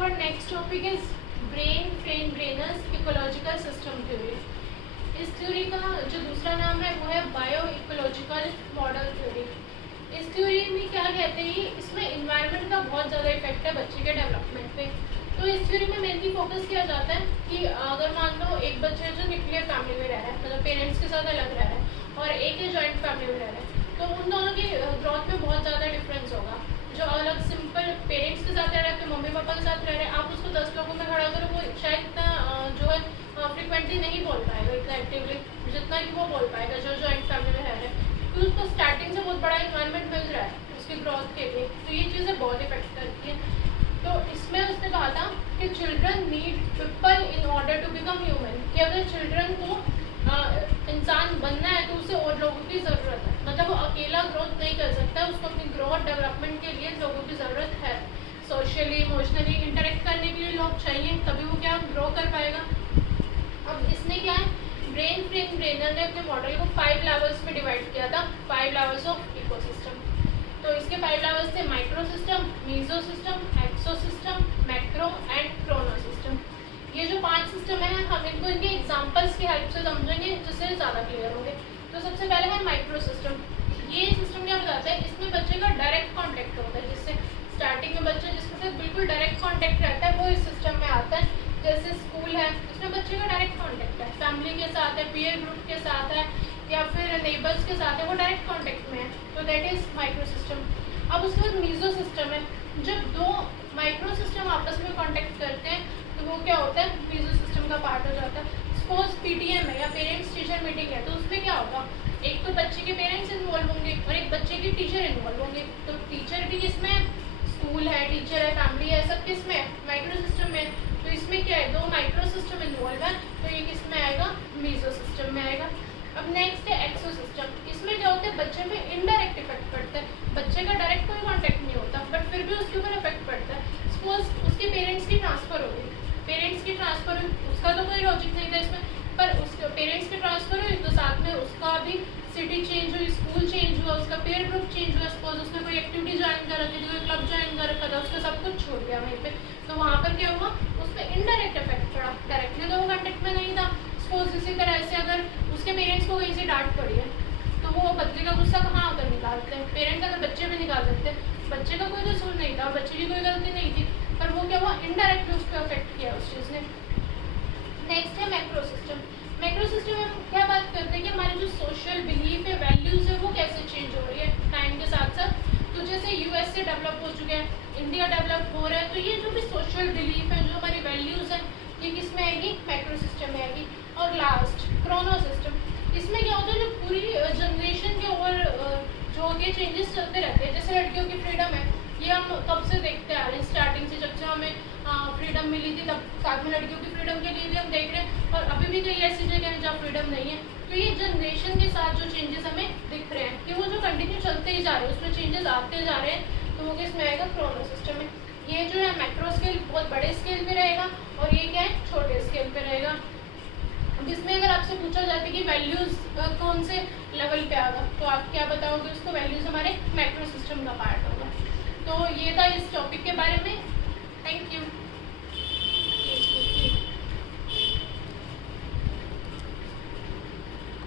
our next topic is brainers ecological system theory. इस theory का जो दूसरा नाम है वो है बायो इकोलॉजिकल मॉडल थ्योरी. इस थ्योरी में क्या कहते हैं, इसमें इन्वायरमेंट का बहुत ज़्यादा इफेक्ट है बच्चे के डेवलपमेंट पे. तो इस थ्योरी में मेनली फोकस किया जाता है कि अगर मान लो एक बच्चा जो न्यूक्लियर फैमिली में रह रहा है, मतलब पेरेंट्स के साथ अलग रह रहा है, और एक ही जॉइंट फैमिली में रह रहा है, तो उन दोनों की ग्रोथ में बहुत ज़्यादा डिफरेंस होगा. जो अलग सिंपल पेरेंट्स के साथ रह रहा है, फिर मम्मी पापा के साथ रह रहे हैं, आप उसको 10 लोगों में खड़ा करो, वो शायद इतना जो है फ्रिक्वेंटली नहीं बोल पाएगा, इतना एक्टिवली जितना कि वो बोल पाएगा जो जॉइंट फैमिली में रह रहे हैं. तो उसको स्टार्टिंग से बहुत बड़ा इन्वायरमेंट मिल रहा है उसकी ग्रोथ के लिए, तो ये चीज़ें बहुत इफेक्ट करती हैं. तो इसमें उसने कहा था कि children need people in order to become human, कि अगर चिल्ड्रन को इंसान बनना है तो उसे और लोगों की ज़रूरत है. मतलब वो अकेला ग्रोथ नहीं कर सकता, उसको अपनी ग्रोथ डेवलपमेंट के लिए लोगों की ज़रूरत है. सोशली इमोशनली इंटरेक्ट करने के लिए लोग चाहिए, तभी वो क्या ग्रो कर पाएगा. अब इसने क्या है, ब्रेनर ने अपने मॉडल को 5 लेवल्स में डिवाइड किया था, 5 लेवल्स ऑफ इकोसिस्टम. तो इसके 5 लेवल्स थे micro system, meso system, exo system, macro and chrono system. ये जो 5 सिस्टम है हम इनको इनके एग्जांपल्स की हेल्प से समझेंगे जिससे ज़्यादा क्लियर होंगे. तो सबसे पहले है माइक्रो सिस्टम. ये सिस्टम क्या बताता है, इसमें बच्चे का डायरेक्ट कॉन्टैक्ट होता है, जिससे स्टार्टिंग में बच्चा जिसके साथ बिल्कुल डायरेक्ट कॉन्टैक्ट रहता है वो इस सिस्टम में आता है. जैसे स्कूल है, इसमें बच्चे का डायरेक्ट कॉन्टैक्ट है, फैमिली के साथ है, पीयर ग्रुप के साथ है, या फिर नेबर्स के साथ है, वो डायरेक्ट कॉन्टैक्ट में है. तो दैट इज़ माइक्रो सिस्टम. अब उसके बाद मीजो सिस्टम है. जब दो माइक्रो सिस्टम आपस में कॉन्टैक्ट करते हैं तो वो क्या होता है, मीजो सिस्टम का पार्ट हो जाता है. सपोज पीटीएम है या पेरेंट्स टीचर मीटिंग है, तो उसमें क्या होगा, एक तो बच्चे के पेरेंट्स इन्वॉल्व होंगे और एक बच्चे के टीचर इन्वॉल्व होंगे. तो टीचर भी किसमें, स्कूल है, टीचर है, फैमिली है, सब किसमें है, माइक्रो सिस्टम में. तो इसमें क्या है, 2 माइक्रो सिस्टम इन्वॉल्व है, तो ये किस में आएगा, मीजो सिस्टम में आएगा. अब नेक्स्ट है एक्सो सिस्टम. इसमें क्या होता है, बच्चे में इनडायरेक्ट इफेक्ट पड़ता है. बच्चे का डायरेक्ट कोई कॉन्टैक्ट नहीं होता, बट फिर भी उसके ऊपर इफेक्ट पड़ता है. सपोज उसके पेरेंट्स की ट्रांसफ़र हो गई, पेरेंट्स की ट्रांसफ़र हुई, उसका तो कोई लॉजिक नहीं था इसमें, पर उसके पेरेंट्स की ट्रांसफ़र हुई तो साथ में उसका भी सिटी चेंज हुई, स्कूल चेंज हुआ, उसका पेयर ग्रुप चेंज हुआ. सपोज उसने कोई एक्टिविटी ज्वाइन कर रखी थी, कोई क्लब ज्वाइन कर रखा था, उसका सब कुछ छोड़ दिया वहीं पे, तो वहाँ पर क्या हुआ, उस पर इनडायरेक्ट इफेक्ट पड़ा. डायरेक्टली तो वो कॉन्टेक्ट में नहीं था. सपोज इसी तरह से अगर उसके पेरेंट्स को कहीं से डांट पड़ी है तो वो बच्चे का गुस्सा कहाँ आकर निकालते हैं, पेरेंट्स अगर बच्चे पे निकाल सकते हैं. बच्चे का कोई कसूर नहीं था, बच्चे की कोई गलती नहीं थी, पर वो क्या हुआ, इनडायरेक्टली उस पर अफेक्ट किया उस चीज़ ने. नेक्स्ट है मैक्रो सिस्टम. मैक्रो सिस्टम में हम क्या बात करते हैं कि हमारे जो सोशल बिलीफ है, वैल्यूज़ है, वो कैसे चेंज हो रही है टाइम के साथ साथ. तो जैसे यूएस से डेवलप हो चुके हैं, इंडिया डेवलप हो रहा है, तो ये जो भी सोशल बिलीफ है, जो हमारी वैल्यूज़ हैं, ये किस में आएगी, मैक्रो सिस्टम में आएगी. और लास्ट क्रोनो सिस्टम. इसमें क्या होता है, जो पूरी जनरेशन के ओवर जो होती है चेंजेस चलते रहते हैं. जैसे लड़कियों की फ्रीडम है, ये हम कब से देखते आ रहे हैं, स्टार्टिंग से जब से हमें फ्रीडम मिली थी तब साथ में लड़कियों की फ्रीडम के लिए भी हम देख रहे हैं, और अभी भी कई ऐसी जगह हैं जहाँ फ्रीडम नहीं है. तो ये जनरेशन के साथ जो चेंजेस हमें दिख रहे हैं कि वो जो कंटिन्यू चलते ही जा रहे हैं, उसमें चेंजेस आते जा रहे हैं, तो वो किस में आएगा, क्रोनो सिस्टम में. ये जो है मैक्रो स्केल बहुत बड़े स्केल पे रहेगा, और ये क्या है, छोटे स्केल पे रहेगा. जिसमें अगर आपसे पूछा जाता है कि वैल्यूज़ कौन से लेवल पे आएगा, तो आप क्या बताओगे उसको, वैल्यूज़ हमारे मैक्रो सिस्टम का पार्ट होगा. तो ये था इस टॉपिक के बारे में.